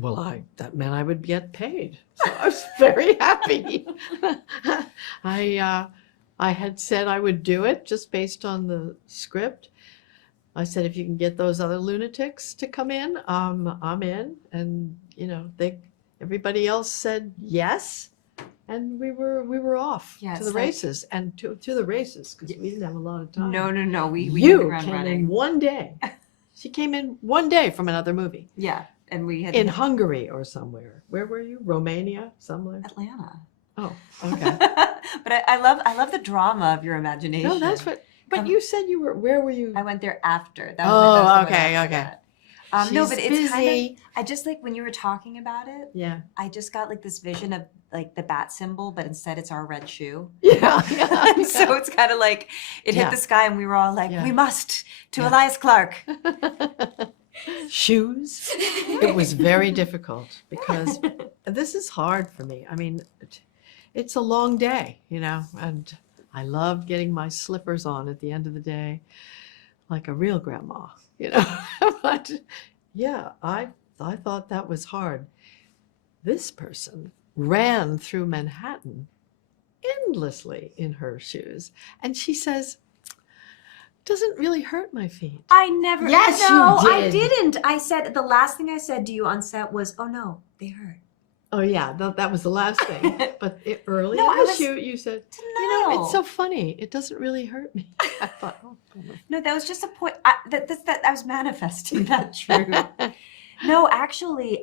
Well, that meant I would get paid. So I was very happy. I had said I would do it just based on the script. I said, if you can get those other lunatics to come in, I'm in. And everybody else said yes, and we were off to the races, and to the races, because we didn't have a lot of time. No. We hit the ground came running. in one day. She came in one day from another movie. Yeah, and we had in Hungary or somewhere. Where were you? Romania, somewhere. Atlanta. Oh, okay. But I love the drama of your imagination. No, that's what. But you said you were. Where were you? I went there after. That was okay. No, but it's busy. kind of. I just like when you were talking about it. Yeah. I just got like this vision of like the bat symbol, but instead it's our red shoe. Yeah. So it's kind of like it hit the sky, and we were all like, "We must to Elias Clark." Shoes. It was very difficult because this is hard for me. I mean, it's a long day, and I love getting my slippers on at the end of the day, like a real grandma, But yeah, I thought that was hard. This person ran through Manhattan endlessly in her shoes, and she says, doesn't really hurt my feet. I never. Yes, no, you did. I didn't. I said the last thing I said to you on set was, "Oh no, they hurt." Oh yeah, that was the last thing. But early No, in the shoot, you said, denial. it's so funny. It doesn't really hurt me. I thought, No, that was just a point. That I was manifesting that truth. No, actually,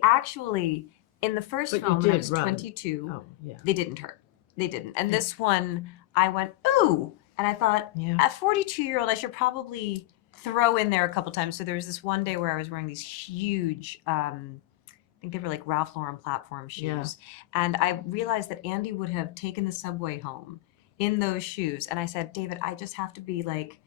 in the first film when I was 22, they didn't hurt. They didn't. And this one, I went, ooh. And I thought, at 42-year-old, I should probably throw in there a couple times. So there was this one day where I was wearing these huge, I think they were like Ralph Lauren platform shoes. Yeah. And I realized that Andy would have taken the subway home in those shoes. And I said, David, I just have to be like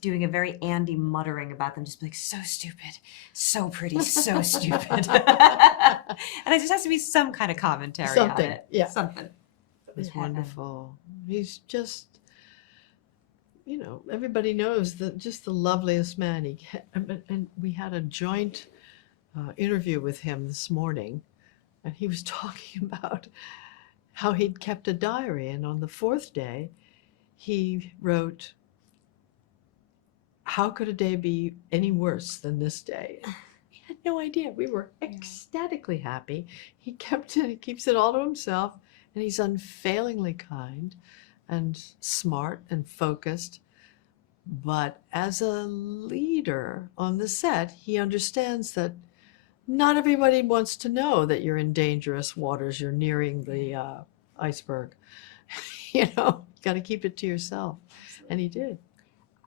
doing a very Andy muttering about them, just be like, so stupid, so pretty, so stupid. And it just has to be some kind of commentary on it. Yeah. Something. It was wonderful. He's just, everybody knows that just the loveliest man. And we had a joint interview with him this morning, and he was talking about how he'd kept a diary, and on the fourth day, he wrote, "How could a day be any worse than this day?" He had no idea. We were ecstatically happy. He kept it. He keeps it all to himself, and he's unfailingly kind and smart and focused. But as a leader on the set, he understands that not everybody wants to know that you're in dangerous waters. You're nearing the iceberg. You got to keep it to yourself. And he did.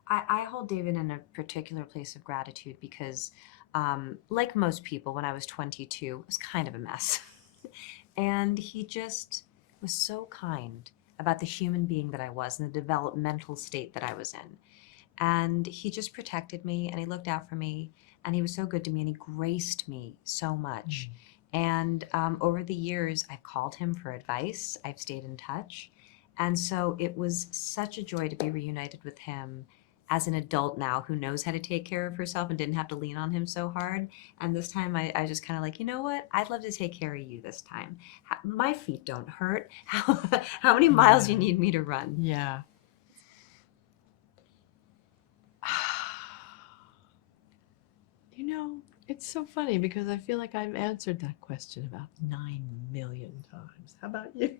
I hold David in a particular place of gratitude because, like most people, when I was 22, it was kind of a mess. And he just was so kind about the human being that I was and the developmental state that I was in. And he just protected me, and he looked out for me, and he was so good to me, and he graced me so much. And over the years, I've called him for advice. I've stayed in touch. And so it was such a joy to be reunited with him as an adult now who knows how to take care of herself and didn't have to lean on him so hard. And this time I just kind of like, you know what? I'd love to take care of you this time. My feet don't hurt. How many miles do you need me to run? Yeah. It's so funny because I feel like I've answered that question about 9 million times. How about you?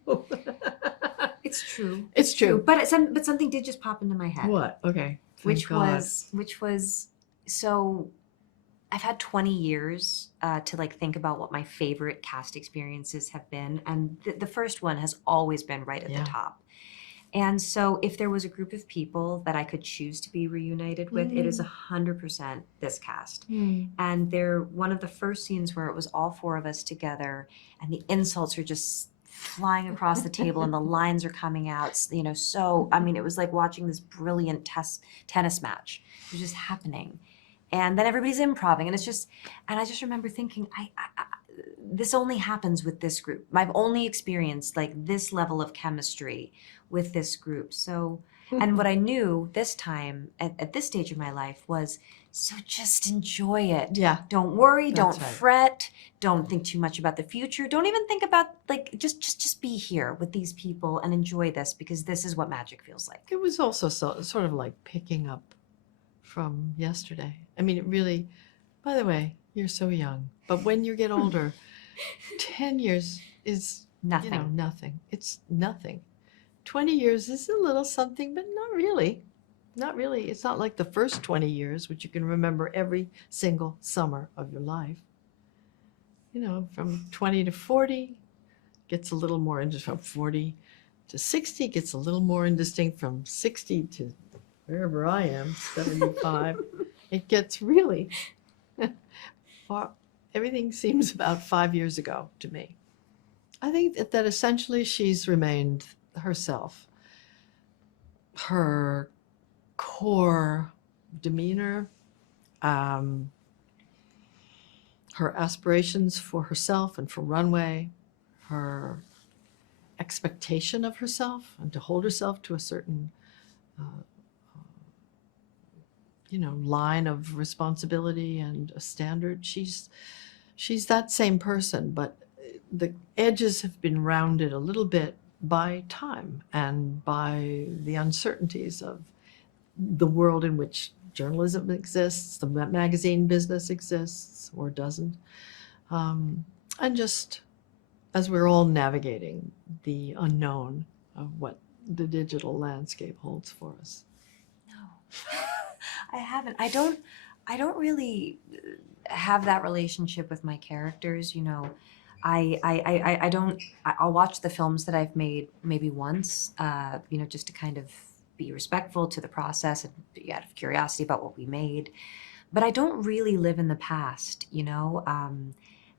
It's true. It's true. But something did just pop into my head. What? Okay. Which was so I've had 20 years to like think about what my favorite cast experiences have been, and the first one has always been right at the top. And so if there was a group of people that I could choose to be reunited with, it is 100% this cast. And they're one of the first scenes where it was all four of us together, and the insults are just flying across the table and the lines are coming out, so, I mean, it was like watching this brilliant tennis match. It was just happening. And then everybody's improvising, and I just remember thinking, this only happens with this group. I've only experienced like this level of chemistry with this group. So, and what I knew this time at this stage of my life was So just enjoy it. Yeah. Don't worry, That's don't right. fret, don't think too much about the future. Don't even think about like just be here with these people and enjoy this because this is what magic feels like. It was also sort of like picking up from yesterday. I mean, it really, by the way, you're so young, but when you get older, 10 years is Nothing. nothing. It's nothing. 20 years is a little something, but not really. Not really. It's not like the first 20 years, which you can remember every single summer of your life. From 20 to 40 gets a little more interesting. From 40 to 60 gets a little more indistinct. From 60 to wherever I am, 75, it gets really far. Everything seems about 5 years ago to me. I think that essentially she's remained herself. Her core demeanor, her aspirations for herself and for Runway, her expectation of herself and to hold herself to a certain line of responsibility and a standard. She's that same person, but the edges have been rounded a little bit by time and by the uncertainties of the world in which journalism exists, the magazine business exists or doesn't, and just as we're all navigating the unknown of what the digital landscape holds for us. No, I haven't. I don't really have that relationship with my characters. I don't. I'll watch the films that I've made maybe once, just to kind of be respectful to the process and be out of curiosity about what we made. But I don't really live in the past.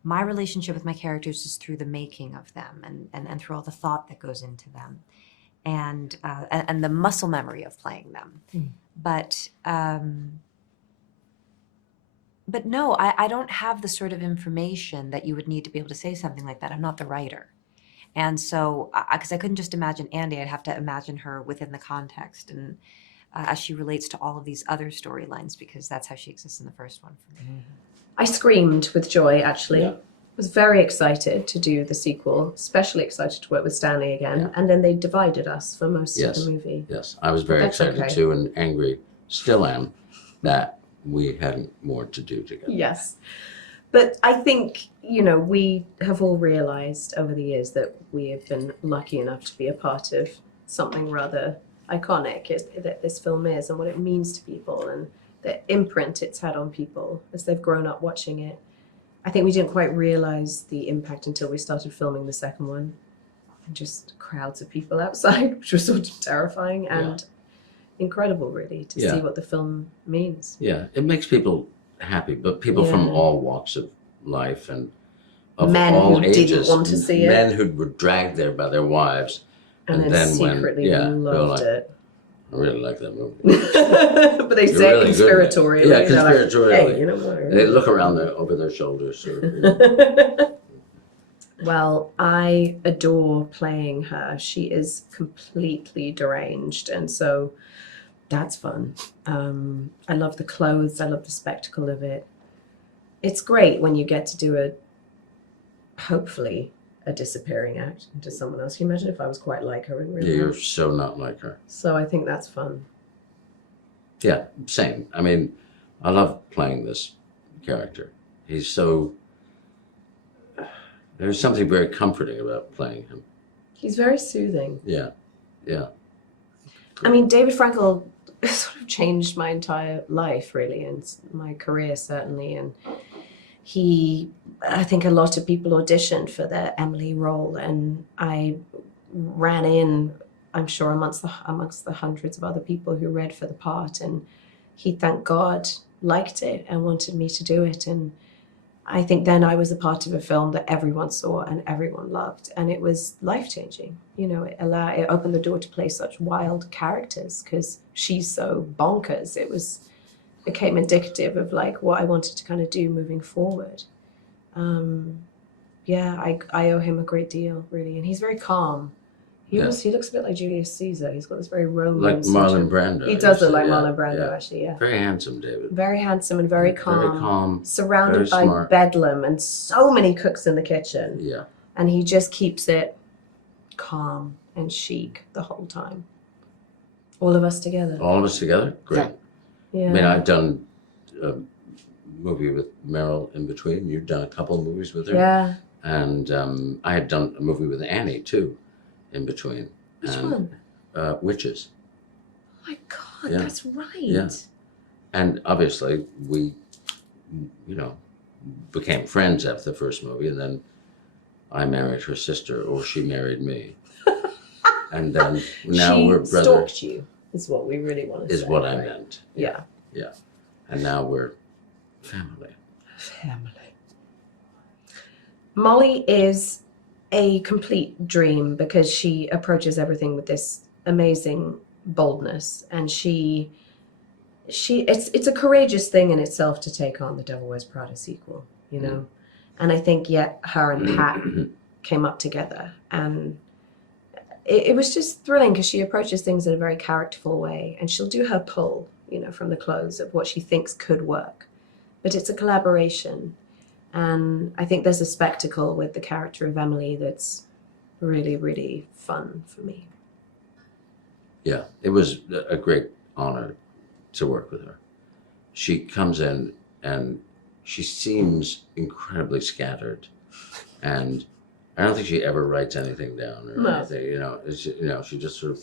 My relationship with my characters is through the making of them and through all the thought that goes into them, and the muscle memory of playing them. Mm. But no, I don't have the sort of information that you would need to be able to say something like that. I'm not the writer. And so, because I couldn't just imagine Andy, I'd have to imagine her within the context and as she relates to all of these other storylines, because that's how she exists in the first one for me. I screamed with joy, actually. Yeah. Was very excited to do the sequel, especially excited to work with Stanley again. Yeah. And then they divided us for most Yes. of the movie. Yes, I was very That's excited okay. too, and angry, still am, that we hadn't more to do together. Yes. But I think, we have all realized over the years that we have been lucky enough to be a part of something rather iconic that this film is, and what it means to people, and the imprint it's had on people as they've grown up watching it. I think we didn't quite realize the impact until we started filming the second one, and just crowds of people outside, which was sort of terrifying and incredible, really, to see what the film means. Yeah, it makes people happy, but people from Yeah. all walks of life and of Men all who ages. didn't want to see it. Men who were dragged there by their wives. And And then then when- secretly yeah, loved they're it. I really like that movie. But they They're say really good at it. conspiratorially. Yeah, they're like, conspiratorially. hey, you know what? They look around over their shoulders. Sort of, Well, I adore playing her. She is completely deranged, and so that's fun. I love the clothes. I love the spectacle of it. It's great when you get to do hopefully a disappearing act into someone else. Can you imagine if I was quite like her in real You're life? so not like her. So I think that's fun. Yeah, same. I mean, I love playing this character. He's so... There's something very comforting about playing him. He's very soothing. Yeah, yeah. I mean, David Frankel sort of changed my entire life, really, and my career, certainly. And I think a lot of people auditioned for the Emily role, and I ran in, I'm sure, amongst the hundreds of other people who read for the part, and he, thank God, liked it and wanted me to do it. And I think then I was a part of a film that everyone saw and everyone loved, and it was life-changing. It opened the door to play such wild characters because she's so bonkers. It became indicative of like what I wanted to kind of do moving forward. I owe him a great deal, really, and he's very calm. He looks a bit like Julius Caesar. He's got this very Roman. Like Marlon Brando. He does look like yeah, Marlon Brando, yeah. actually. Yeah. Very handsome, David. Very handsome and very calm. Very calm. Surrounded very by smart. bedlam and so many cooks in the kitchen. Yeah. And he just keeps it calm and chic the whole time. All of us together. All of us together? Great. Yeah. I mean, I've done a movie with Meryl in between. You've done a couple of movies with her. Yeah. And I had done a movie with Annie, too, in between. Which and, one? Witches. Oh my God, Yeah. that's right. Yeah. And obviously, we, became friends after the first movie, and then I married her sister, or she married me. And then now she we're brothers. stalked you, is what we really want to say. Is what I right? meant. Yeah. Yeah. And now we're family. Family. Molly is a complete dream because she approaches everything with this amazing boldness, and it's a courageous thing in itself to take on the Devil Wears Prada sequel, And I think her and Pat came up together, and it was just thrilling because she approaches things in a very characterful way, and she'll do her pull, from the clothes of what she thinks could work. But it's a collaboration, and I think there's a spectacle with the character of Emily that's really, really fun for me. Yeah, it was a great honor to work with her. She comes in and she seems incredibly scattered, and I don't think she ever writes anything down or anything. She just sort of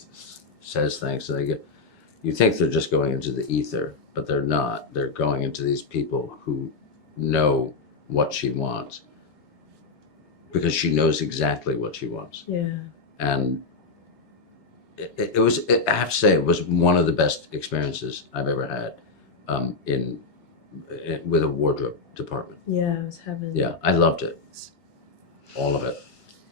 says things, and you think they're just going into the ether, but they're not. They're going into these people who know what she wants, because she knows exactly what she wants. Yeah. And it was, I have to say, it was one of the best experiences I've ever had with a wardrobe department. Yeah, it was heaven. Yeah, I loved it. All of it.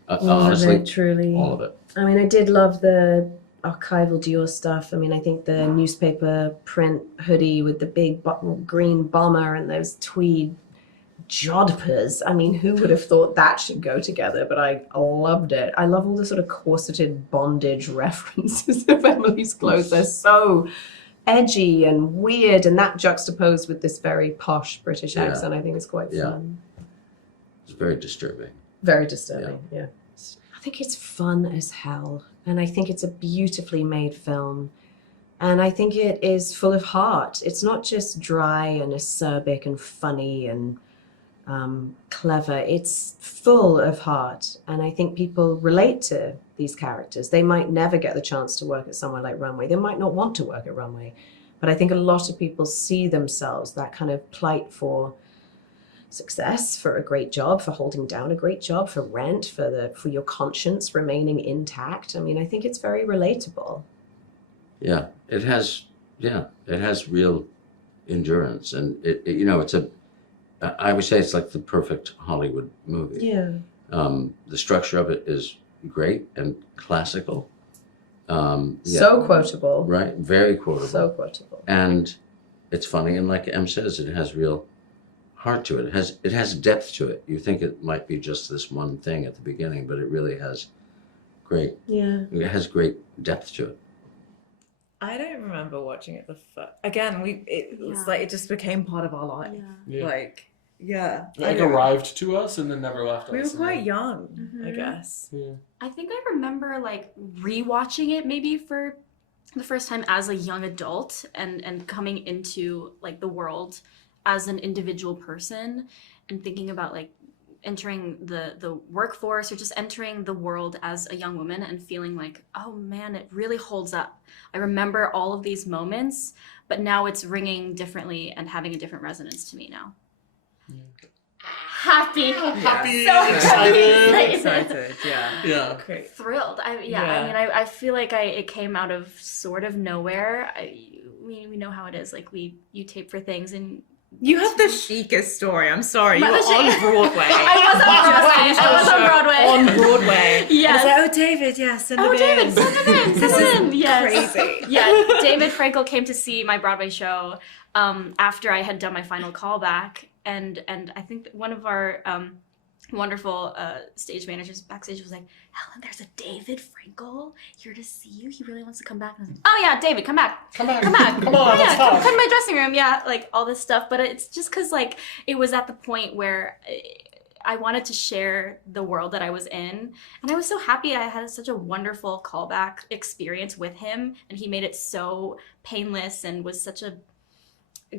All Honestly, of it, truly. all of it. I mean, I did love the archival Dior stuff. I mean, I think the newspaper print hoodie with the big green bomber and those tweed jodhpurs. I mean, who would have thought that should go together? But I loved it. I love all the sort of corseted bondage references of Emily's clothes. They're so edgy and weird, and that juxtaposed with this very posh British accent, I think is quite fun. It's very disturbing. Very disturbing, yeah. I think it's fun as hell, and I think it's a beautifully made film, and I think it is full of heart. It's not just dry and acerbic and funny and clever. It's full of heart, and I think people relate to these characters. They might never get the chance to work at somewhere like Runway. They might not want to work at Runway, but I think a lot of people see themselves, that kind of plight for success, for a great job, for holding down a great job, for rent, for your conscience remaining intact. I mean, I think it's very relatable. Yeah, it has real endurance, and I would say it's like the perfect Hollywood movie. Yeah. The structure of it is great and classical. So quotable. Right, very quotable. So quotable. And it's funny, and like Em says, it has real heart to it. It has depth to it. You think it might be just this one thing at the beginning, but it really has great. Yeah. It has great depth to it. I don't remember watching it it was like it just became part of our life. Yeah. It arrived to us and then never left we us. were quite young, I Mhm. guess. Yeah. I think I remember like rewatching it maybe for the first time as a young adult and coming into like the world as an individual person and thinking about like entering the workforce or just entering the world as a young woman and feeling like, oh man, it really holds up. I remember all of these moments, but now it's ringing differently and having a different resonance to me now. Happy. Happy, So Excited, yeah. Yeah. Great. Thrilled. I Yeah. mean, I feel like it came out of sort of nowhere. We know how it is. Like you tape for things and You have the chicest story. I'm sorry. You But were the on chic- Broadway. I was on Broadway. I was on Broadway. On Broadway. Yes. And I was like, oh, David, yes, send him in. David, send him in. This Send is him in. Yes. crazy. Yeah, David Frankel came to see my Broadway show after I had done my final callback, and I think that one of our wonderful stage managers backstage was like, Helen, there's a David Frankel here to see you. He really wants to come back. And I was like, oh yeah, David, come back. Come back. Come back. Come on, yeah, let's come talk. to my dressing room. Yeah, like all this stuff. But it's just because like it was at the point where I wanted to share the world that I was in. And I was so happy I had such a wonderful callback experience with him. And he made it so painless and was such a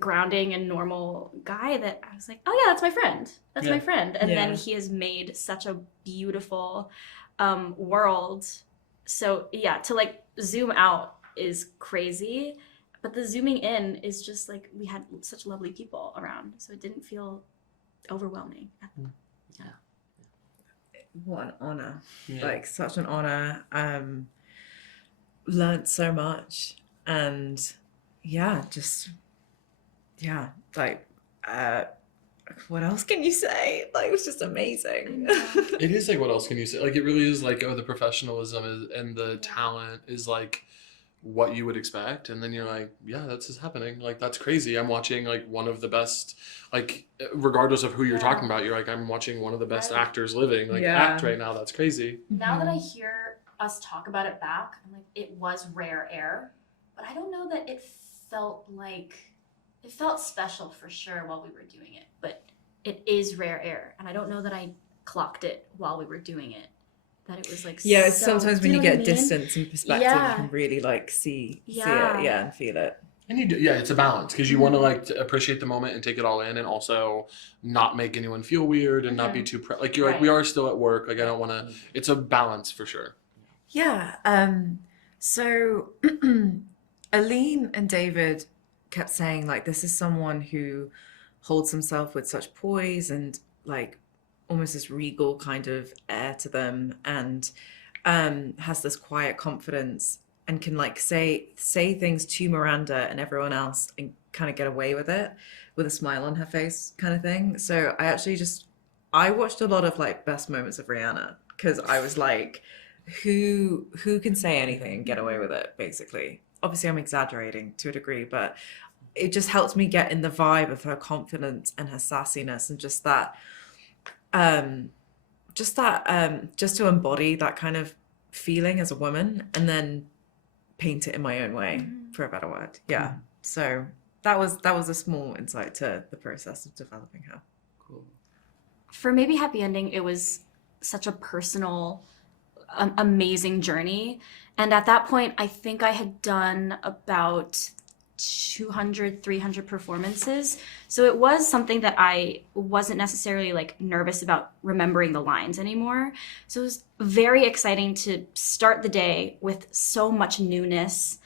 grounding and normal guy that I was like, oh yeah, that's my friend. That's my friend. And then he has made such a beautiful world. So yeah, to like zoom out is crazy, but the zooming in is just like we had such lovely people around, so it didn't feel overwhelming. What an honor. Yeah. Like such an honor. Learned so much, and like what else can you say? Like it was just amazing. It is like, what else can you say? Like, it really is like, oh, the professionalism and the talent is like what you would expect, and then you're like, yeah, that's just happening. Like, that's crazy. I'm watching like one of the best, like, regardless of who you're talking about, you're like, I'm watching one of the best actors living, like, act right now. That's crazy. Now that I hear us talk about it back, I'm like, it was rare air, but I don't know that it felt special for sure while we were doing it, but it is rare air, and I don't know that I clocked it while we were doing it, that it was like It's so, sometimes do when you know what get I mean? distance and perspective, you can really like see it, and feel it. And you do, yeah, it's a balance, because you want to like to appreciate the moment and take it all in, and also not make anyone feel weird and not be too like you're like, we are still at work. Like, I don't want to. It's a balance for sure. Yeah. So Aline and David kept saying like, this is someone who holds himself with such poise and like almost this regal kind of air to them, and has this quiet confidence and can like say things to Miranda and everyone else and kind of get away with it with a smile on her face kind of thing. So I watched a lot of like best moments of Rihanna, because I was like, who can say anything and get away with it, basically. Obviously I'm exaggerating to a degree, but it just helped me get in the vibe of her confidence and her sassiness, and just to embody that kind of feeling as a woman and then paint it in my own way, for a better word. Yeah. So that was a small insight to the process of developing her. Cool. For Maybe Happy Ending, it was such a personal, amazing journey. And at that point, I think I had done about 200, 300 performances. So it was something that I wasn't necessarily like nervous about remembering the lines anymore. So it was very exciting to start the day with so much newness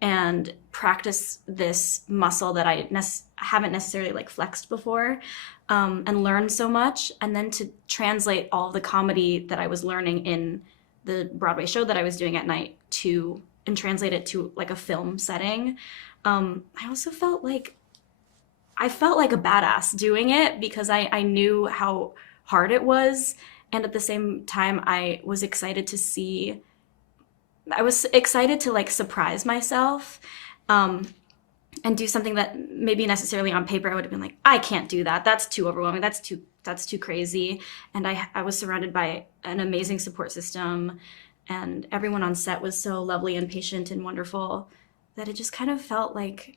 and practice this muscle that I haven't necessarily like flexed before, and learned so much. And then to translate all the comedy that I was learning in the Broadway show that I was doing at night and translate it to like a film setting. I also felt like a badass doing it, because I knew how hard it was. And at the same time, I was excited to like surprise myself, and do something that maybe necessarily on paper I would have been like, I can't do that. That's too overwhelming. That's too crazy. And I was surrounded by an amazing support system, and everyone on set was so lovely and patient and wonderful, that it just kind of felt like,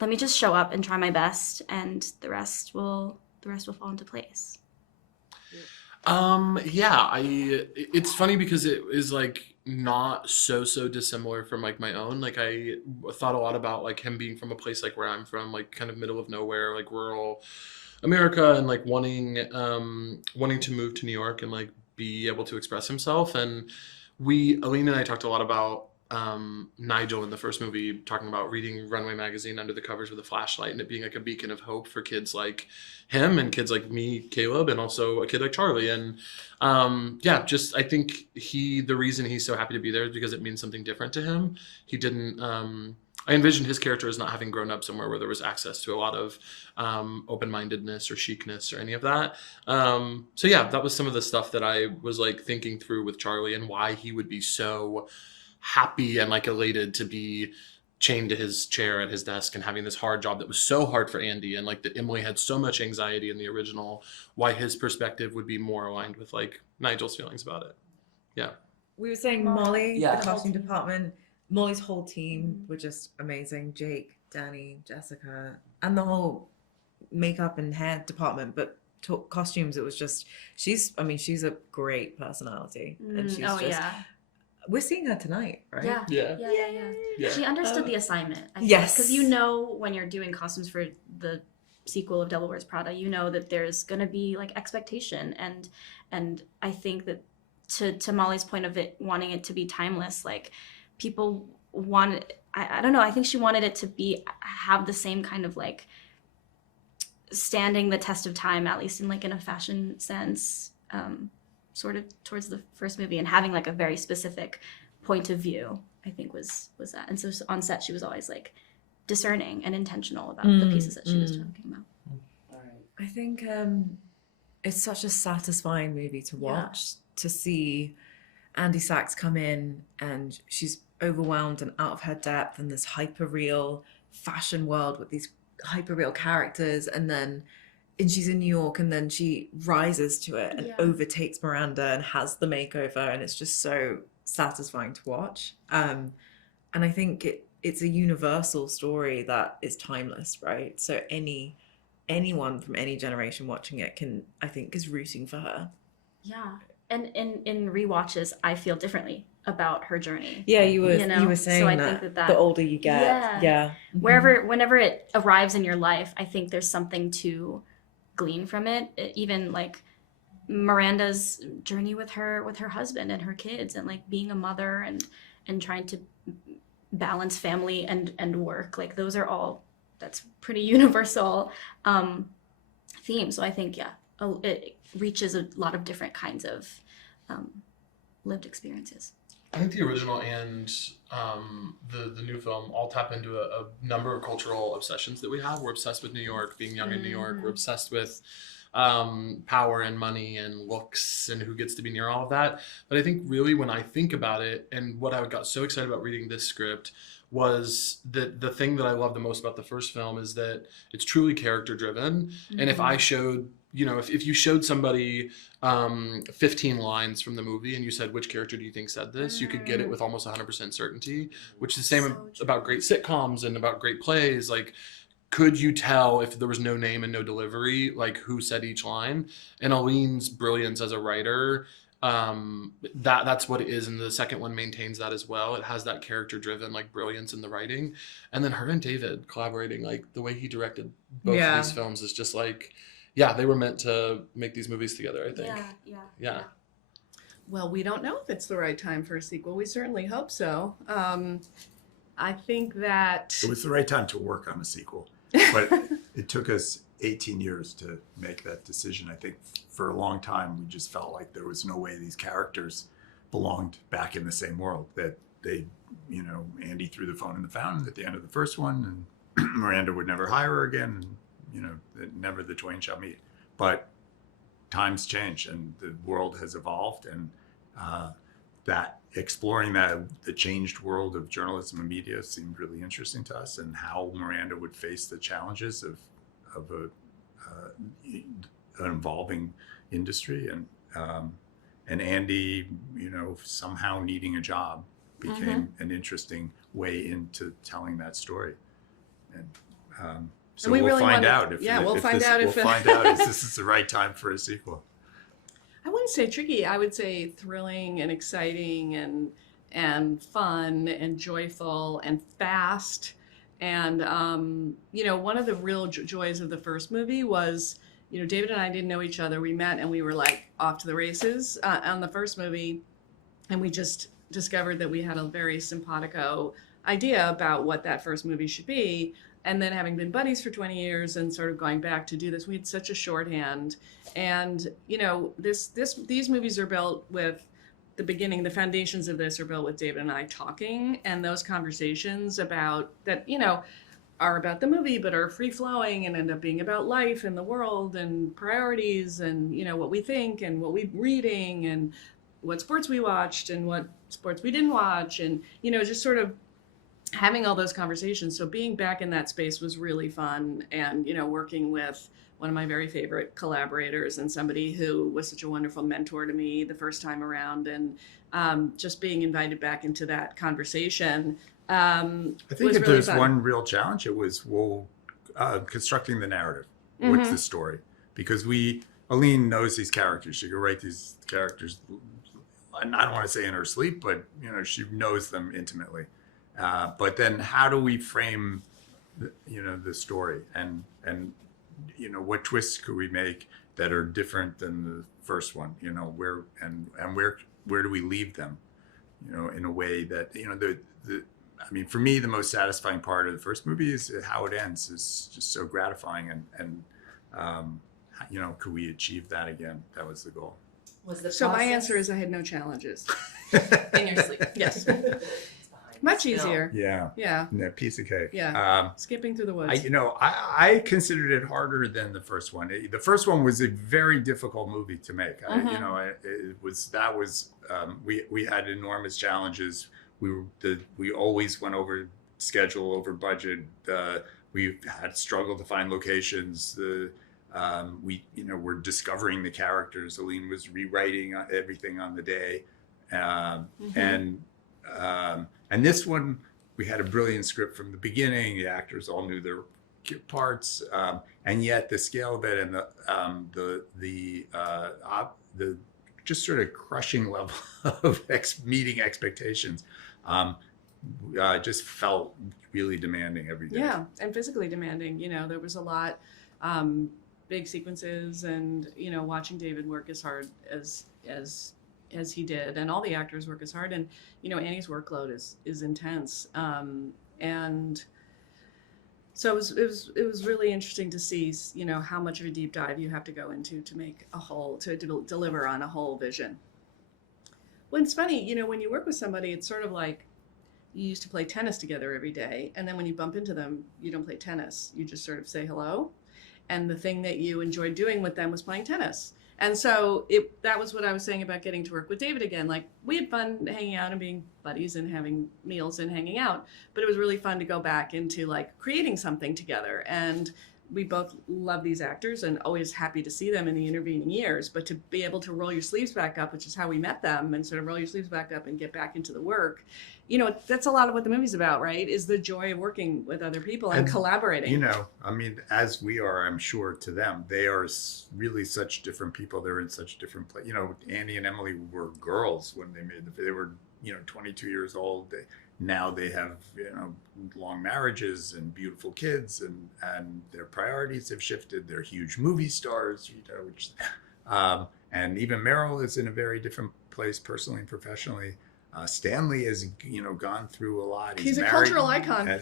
let me just show up and try my best, and the rest will fall into place. It's funny because it is like not so dissimilar from like my own. Like, I thought a lot about like him being from a place like where I'm from, like kind of middle of nowhere, like rural America, and like wanting to move to New York and like be able to express himself. And Aline and I talked a lot about Nigel in the first movie, talking about reading Runway magazine under the covers with a flashlight, and it being like a beacon of hope for kids like him and kids like me, Caleb, and also a kid like Charlie. And I think the reason he's so happy to be there is because it means something different to him. He didn't I envisioned his character as not having grown up somewhere where there was access to a lot of open-mindedness or chicness or any of that. That was some of the stuff that I was like thinking through with Charlie, and why he would be so happy and like elated to be chained to his chair at his desk and having this hard job that was so hard for Andy, and like that Emily had so much anxiety in the original, why his perspective would be more aligned with like Nigel's feelings about it. Yeah. We were saying Molly, Yeah. the costume department, Molly's whole team were just amazing. Jake, Danny, Jessica, and the whole makeup and hair department. But costumes, it was just, she's a great personality. And she's Oh just, yeah. we're seeing her tonight, right? Yeah. Yeah. Yeah. She understood the assignment. Yes. Because you know when you're doing costumes for the sequel of Devil Wears Prada, you know that there's gonna be like expectation, and I think that to Molly's point of it wanting it to be timeless, like people wanted, I don't know, I think she wanted it to have the same kind of like standing the test of time, at least in like in a fashion sense, sort of towards the first movie, and having like a very specific point of view, I think was that. And so on set she was always like discerning and intentional about the pieces that she was talking about. All right. I think it's such a satisfying movie to watch, to see Andy Sachs come in and she's overwhelmed and out of her depth in this hyper-real fashion world with these hyper-real characters, and she's in New York, and then she rises to it and overtakes Miranda and has the makeover, and it's just so satisfying to watch. And I think it's a universal story that is timeless, right? So anyone from any generation watching it is rooting for her. Yeah. And in rewatches, I feel differently about her journey. Yeah, you were saying so I that, think that the older you get, whenever it arrives in your life, I think there's something to glean from it. Even like Miranda's journey with her husband and her kids, and like being a mother and trying to balance family and work, like that's pretty universal theme. So I think it reaches a lot of different kinds of lived experiences. I think the original and the new film all tap into a number of cultural obsessions that we have. We're obsessed with New York, being young in New York. We're obsessed with power and money and looks and who gets to be near all of that. But I think really when I think about it, and what I got so excited about reading this script was that the thing that I love the most about the first film is that it's truly character driven. And if I showed, if you showed somebody 15 lines from the movie and you said, which character do you think said this? You could get it with almost 100% certainty, which is the same about great sitcoms and about great plays. Like, could you tell if there was no name and no delivery, like who said each line? And Aline's brilliance as a writer, that's what it is. And the second one maintains that as well. It has that character driven like brilliance in the writing. And then her and David collaborating, like the way he directed both of these films is just like, they were meant to make these movies together, I think. Yeah. Well, we don't know if it's the right time for a sequel. We certainly hope so. I think that it was the right time to work on a sequel, but it took us 18 years to make that decision. I think for a long time, we just felt like there was no way these characters belonged back in the same world, that they, Andy threw the phone in the fountain at the end of the first one, and Miranda would never hire her again. And, never the twain shall meet. But times change and the world has evolved, and that exploring the changed world of journalism and media seemed really interesting to us, and how Miranda would face the challenges of an evolving industry, and Andy, somehow needing a job became an interesting way into telling that story. And so we'll find out if this is the right time for a sequel. I wouldn't say tricky. I would say thrilling and exciting and fun and joyful and fast. And one of the real joys of the first movie was, David and I didn't know each other. We met and we were like off to the races on the first movie, and we just discovered that we had a very simpatico idea about what that first movie should be. And then having been buddies for 20 years and sort of going back to do this, we had such a shorthand. And, these movies are built with the foundations of this are built with David and I talking, and those conversations about that, are about the movie, but are free flowing and end up being about life and the world and priorities and, what we think and what we're reading and what sports we watched and what sports we didn't watch. And, just sort of having all those conversations. So being back in that space was really fun. And, working with one of my very favorite collaborators and somebody who was such a wonderful mentor to me the first time around, and just being invited back into that conversation. I think was if really there's fun. one real challenge, it was constructing the narrative. Mm-hmm. What's the story? Because Aline knows these characters. She could write these characters, and I don't want to say in her sleep, but she knows them intimately. But then how do we frame, the story, and what twists could we make that are different than the first one? Where do we leave them? In a way that for me, the most satisfying part of the first movie is how it ends. Is just so gratifying, and could we achieve that again? That was the goal. Was the So my process- answer is I had no challenges. in your sleep. Yes. Much easier. Yeah, Yeah. a piece of cake. Yeah. Skipping through the woods. I considered it harder than the first one. The first one was a very difficult movie to make. We had enormous challenges. We always went over schedule, over budget. We had struggled to find locations. We're discovering the characters. Aline was rewriting everything on the day, and this one, we had a brilliant script from the beginning. The actors all knew their parts, and yet the scale of it and the just sort of crushing level of meeting expectations just felt really demanding every day. Yeah, and physically demanding. There was a lot, big sequences, and watching David work as hard as he did, and all the actors work as hard, and Annie's workload is intense, and so it was really interesting to see how much of a deep dive you have to go into to make to deliver on a whole vision. Well, it's funny, when you work with somebody, it's sort of like you used to play tennis together every day, and then when you bump into them, you don't play tennis, you just sort of say hello, and the thing that you enjoyed doing with them was playing tennis. And so that was what I was saying about getting to work with David again. Like, we had fun hanging out and being buddies and having meals and hanging out, but it was really fun to go back into like creating something together. And we both love these actors and always happy to see them in the intervening years, but to be able to roll your sleeves back up, which is how we met them, and sort of roll your sleeves back up and get back into the work, that's a lot of what the movie's about, right? Is the joy of working with other people and collaborating. As we are, I'm sure, to them, they are really such different people. They're in such different places. Annie and Emily were girls when they were 22 years old. Now they have long marriages and beautiful kids, and their priorities have shifted. They're huge movie stars, and even Meryl is in a very different place personally and professionally. Stanley has gone through a lot. He's a married, cultural icon.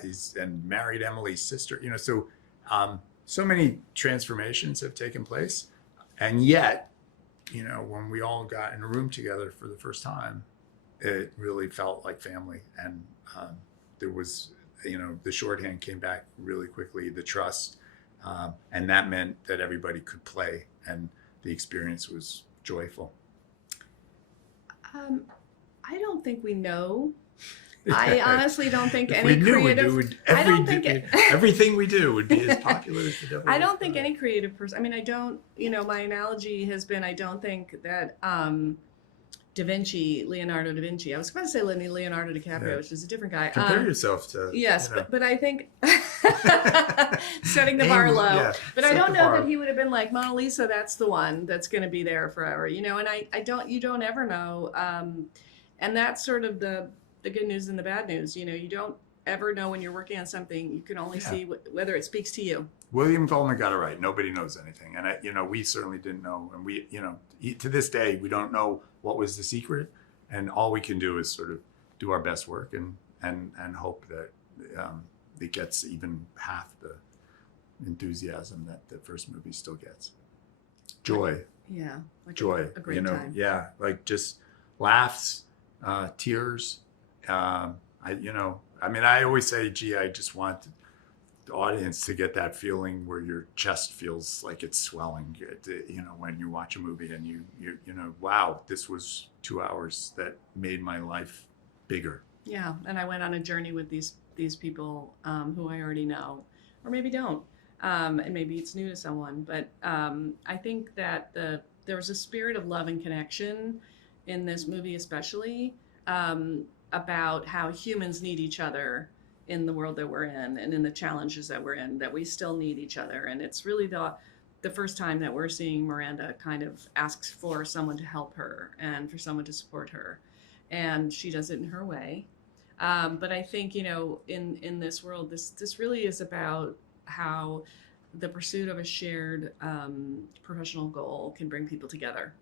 He's married Emily's sister. So many transformations have taken place, and yet when we all got in a room together for the first time, it really felt like family. And there was, the shorthand came back really quickly, the trust. And that meant that everybody could play, and the experience was joyful. I don't think we know. I honestly don't think If any we knew, creative. I don't think everything we do would be as popular as the Devil. I don't think any creative person. I don't. My analogy has been, I don't think that Leonardo da Vinci. I was going to say Leonardo DiCaprio, which is a different guy. Compare yourself to. Yes, but I think setting the bar low. Yeah, but I set don't the know bar. that he would have been like, Mona Lisa, that's the one that's going to be there forever. And you don't ever know. And that's sort of the good news and the bad news. You don't ever know when you're working on something. You can only see whether it speaks to you. William Goldman got it right. Nobody knows anything, and we certainly didn't know. And we, to this day, we don't know what was the secret, and all we can do is sort of do our best work and hope that it gets even half the enthusiasm that the first movie still gets. Joy, Yeah, like joy, a great time. yeah, like just laughs, tears. I always say, gee, I just want the audience to get that feeling where your chest feels like it's swelling, when you watch a movie and you wow, this was 2 hours that made my life bigger, Yeah, and I went on a journey with these people who I already know, or maybe don't, and maybe it's new to someone. But I think that there was a spirit of love and connection in this movie, especially about how humans need each other in the world that we're in, and in the challenges that we're in. That we still need each other, and it's really the first time that we're seeing Miranda kind of asks for someone to help her and for someone to support her, and she does it in her way. But I think, in this world, this really is about how the pursuit of a shared professional goal can bring people together.